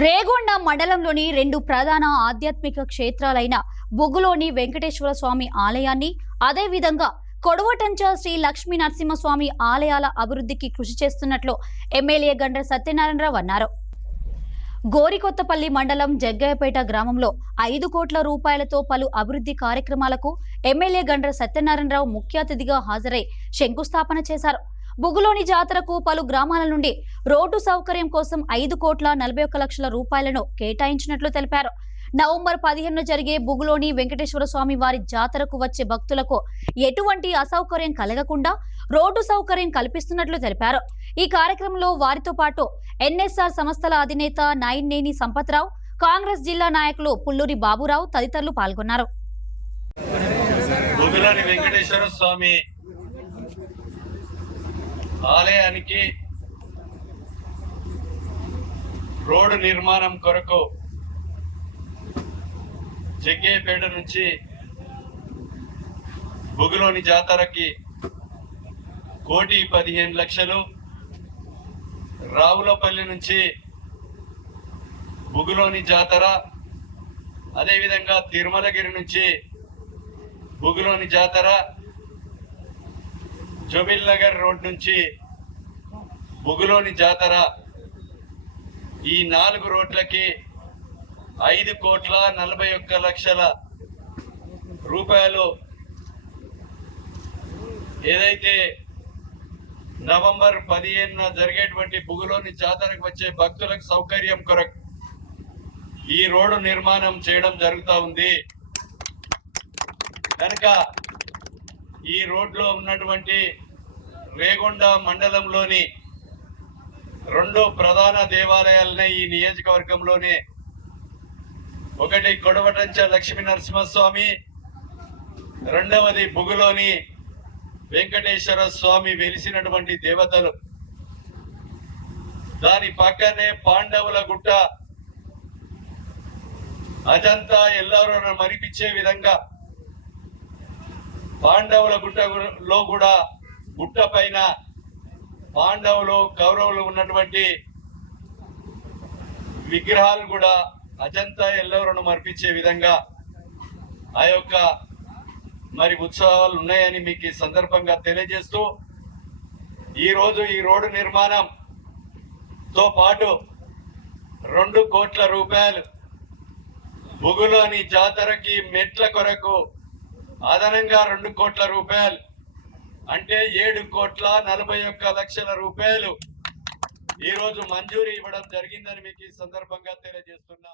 రేగొండ మండలంలోని రెండు ప్రధాన ఆధ్యాత్మిక క్షేత్రాలైన బుగ్గులోని వెంకటేశ్వర స్వామి ఆలయాన్ని, అదేవిధంగా కొడవటంచ శ్రీ లక్ష్మీ నరసింహస్వామి ఆలయాల అభివృద్ధికి కృషి చేస్తున్నట్లు ఎమ్మెల్యే గండ్ర సత్యనారాయణరావు అన్నారు. గోరికొత్తపల్లి మండలం జగ్గయ్యపేట గ్రామంలో 5 కోట్ల రూపాయలతో పలు అభివృద్ధి కార్యక్రమాలకు ఎమ్మెల్యే గండ్ర సత్యనారాయణరావు ముఖ్య అతిథిగా హాజరై శంకుస్థాపన చేశారు. బుగ్గులోని జాతరకు పలు గ్రామాల నుండి రోడ్డు సౌకర్యం కోసం 5,41,00,000 రూపాయలను కేటాయించినట్లు తెలిపారు. నవంబర్ 15న జరిగే బుగ్గులోని వెంకటేశ్వర స్వామి వారి జాతరకు వచ్చే భక్తులకు ఎటువంటి అసౌకర్యం కలగకుండా రోడ్డు సౌకర్యం కల్పిస్తున్నట్లు తెలిపారు. ఈ కార్యక్రమంలో వారితో పాటు ఎన్ఎస్ఆర్ సంస్థల అధినేత నాయనేని సంపత్రావు, కాంగ్రెస్ జిల్లా నాయకులు పుల్లూరి బాబురావు తదితరులు పాల్గొన్నారు. బుగ్గులోని వెంకటేశ్వర స్వామి ఆలయానికి రోడ్డు నిర్మాణం కొరకు జగ్గయ్యపేట నుంచి బుగ్గులోని జాతరకి 1,15,00,000, రావులపల్లి నుంచి బుగ్గులోని జాతర, అదేవిధంగా తిరుమలగిరి నుంచి బుగ్గులోని జాతర, జోబిల్ నగర్ రోడ్ నుంచి బుగ్గులోని జాతర, ఈ 4 రోడ్లకి 5,41,00,000 రూపాయలు ఏదైతే నవంబర్ 15న జరిగేటువంటి బుగ్గులోని జాతరకు వచ్చే భక్తులకు సౌకర్యం కొరకు ఈ రోడ్డు నిర్మాణం చేయడం జరుగుతూ ఉంది. కనుక ఈ రోడ్లో ఉన్నటువంటి రేగొండ మండలంలోని 2 ప్రధాన దేవాలయాలనే ఈ నియోజకవర్గంలోనే, ఒకటి కొడవటంచ లక్ష్మీ నరసింహస్వామి, రెండవది బుగ్గులోని వెంకటేశ్వర స్వామి వెలిసినటువంటి దేవతలు. దాని పక్కనే పాండవుల గుట్ట, అజంతా ఎల్లారో మరిపించే విధంగా పాండవుల గుట్టలో కూడా గుట్ట పైన పాండవులు కౌరవులు ఉన్నటువంటి విగ్రహాలు కూడా అజంతా ఎల్లవరను మర్పించే విధంగా ఆ యొక్క ఉత్సవాలు ఉన్నాయని మీకు ఈ సందర్భంగా తెలియజేస్తూ, ఈరోజు ఈ రోడ్డు నిర్మాణంతో పాటు 2 కోట్ల రూపాయలు బుగ్గులోని జాతరకి మెట్ల కొరకు అదనంగా 2 కోట్ల రూపాయలు, అంటే 7,41,00,000 రూపాయలు ఈరోజు మంజూరు ఇవ్వడం జరిగిందని మీకు ఈ సందర్భంగా తెలియజేస్తున్నా.